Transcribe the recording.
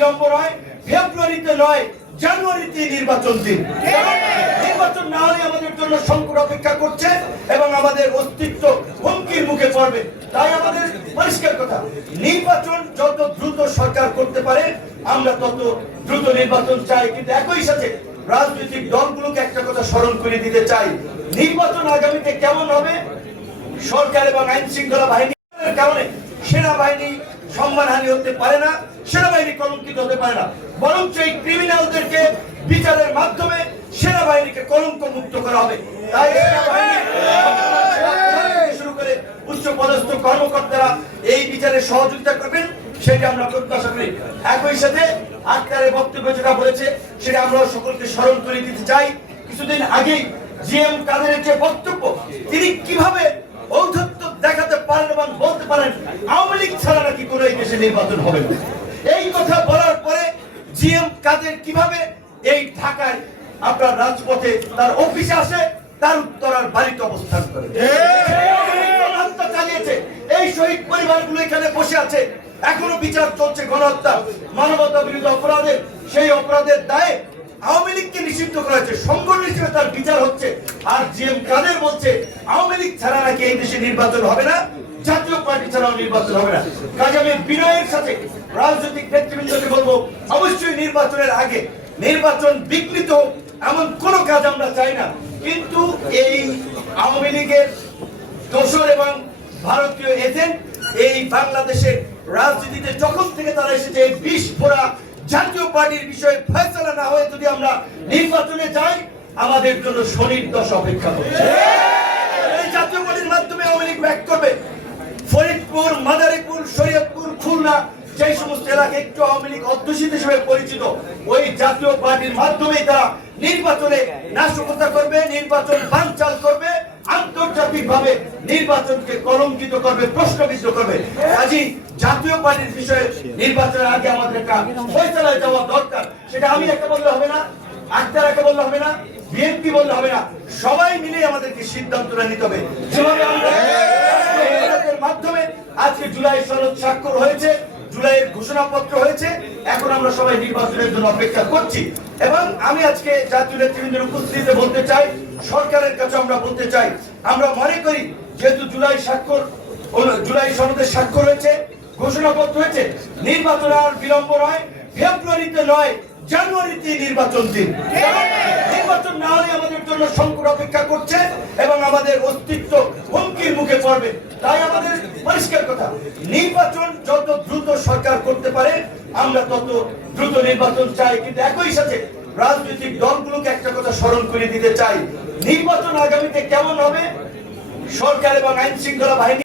বিলম্ব নয় ফেব্রুয়ারিতে নয় জানুয়ারিতে নির্বাচন দিন। নির্বাচন না হলে আমাদের জন্য সংকট অপেক্ষা করছে এবং আমাদের অস্তিত্ব হুমকির মুখে পড়বে। তাই আমাদের পরিষ্কার কথা নির্বাচন যত দ্রুত সরকার করতে পারে আমরা তত দ্রুত নির্বাচন চাই। কিন্তু একই সাথে রাজনৈতিক দলগুলোকে একটা কথা স্মরণ করে দিতে চাই নির্বাচন আগামীতে কেমন হবে? সরকার এবং আইন শৃঙ্খলা বাহিনীর কারণে সেনাবাহিনী সম্মানহানি হতে পারে না, সেনাবাহিনী কলঙ্কিত হতে পারে না। বরঞ্চ এই ক্রিমিনালদেরকে বিচারের মাধ্যমে সেনাবাহিনীকে কলঙ্ক মুক্ত করা হবে। তাই শুরু করে উচ্চ পদস্থ কর্মকর্তারা এই বিচারে সহযোগিতা করবেন, সেটা আমরা প্রত্যাশা করি। একই সাথে আক্তারের বক্তব্য যেটা বলেছে, সেটা আমরা সকলকে স্মরণ করে দিতে চাই। কিছুদিন আগেই জিএম কাদেরের যে বক্তব্য, তিনি কীভাবে ঔদ্ধত্য দেখাতে পারেন এবং বলতে পারেন আওয়ামী লীগ ছাড়া নাকি কোনো এই দেশে নির্বাচন হবে না। এই কথা বলার পরে জিএম কাদের কীভাবে এই ঢাকায় আপনার রাজপথে তার অফিসে আসে তার উত্তরার বাড়িতে অবস্থান করে। চালিয়েছে এই শহীদ পরিবারগুলো এখানে বসে আছে। এখনও বিচার চলছে গণহত্যা। মানবতা বিরোধী অপরাধের সেই অপরাধের দায়ে আওয়ামী লীগকে নিষিদ্ধ করা হয়েছে। সংগঠন হিসেবে তার বিচার হচ্ছে। আর জিএম কাদের বলছে আওয়ামী লীগ ছাড়া নাকি এই দেশে নির্বাচন হবে না? জাতীয় পার্টি ছাড়াও নির্বাচন হবে না। কাজে আমি বিনয়ের সাথে রাজনৈতিক নেতৃবৃন্দকে বলব অবশ্যই নির্বাচনের আগে নির্বাচন হোক, এমন কোন কাজ আমরা চাই না। কিন্তু এই আওয়ামী লীগের দোসর এবং ভারতীয় এজেন্ট এই বাংলাদেশের রাজনীতিতে যখন থেকে তারা এসেছে এই বিষ ফোড়া জাতীয় পার্টির বিষয়ে ফয়সলা না হয়ে যদি আমরা নির্বাচনে যাই আমাদের জন্য শনির দশ অপেক্ষা করছে। এই জাতীয় পার্টির মাধ্যমে আওয়ামী লীগ ব্যাক করবে। ফরিদপুর, মাদারীপুর, শরীয়তপুর, খুলনা সেই সমস্ত এলাকা একটু আওয়ামী লীগ অধ্যুষিত হিসেবে পরিচিত, ওই জাতীয় পার্টির মাধ্যমে তারা নির্বাচনে নাশকতা করবে, নির্বাচন বানচাল করবে আন্তর্জাতিক ভাবে নির্বাচনকে কলঙ্কিত করবে, প্রশ্নবিদ্ধ করবে। কাজী জাতীয় পার্টির বিষয়ে নির্বাচনের আগে আমাদের একটা ফয়সালায় যাওয়া দরকার, সেটা আমি একটা বললে হবে না। আক্তার বললে হবে না, বিএনপি বললে হবে না, সবাই মিলে আমাদেরকে সিদ্ধান্তটা নিতে হবে। যেভাবে আমরা মাধ্যমে আজকে জুলাই সনদ স্বাক্ষর হয়েছে, জুলাইয়ের ঘোষণাপত্র হয়েছে, এখন আমরা সবাই নির্বাচনের জন্য অপেক্ষা করছি। এবং আমি আজকে জাতীয় নেতৃবৃন্দের উপস্থিতিতে বলতে চাই, সরকারের কাছে আমরা বলতে চাই, আমরা মনে করি যেহেতু জুলাই স্বাক্ষর, জুলাই সনদের স্বাক্ষর হয়েছে, ঘোষণাপত্র হয়েছে, নির্বাচন আর বিলম্ব নয় ফেব্রুয়ারিতে নয়, জানুয়ারিতে নির্বাচন দিন। নির্বাচন না হলে আমাদের জন্য সংকট অপেক্ষা করছে এবং আমাদের অস্তিত্ব হুমকির মুখে পড়বে। তাই আমাদের পরিষ্কার কথা, নির্বাচন যত দ্রুত সরকার করতে পারে, আমরা তত দ্রুত নির্বাচন চাই। কিন্তু একই সাথে রাজনৈতিক দলগুলোকে একটা কথা স্মরণ করে দিতে চাই, নির্বাচন আগামীতে কেমন হবে? সরকার এবং আইন শৃঙ্খলা বাহিনী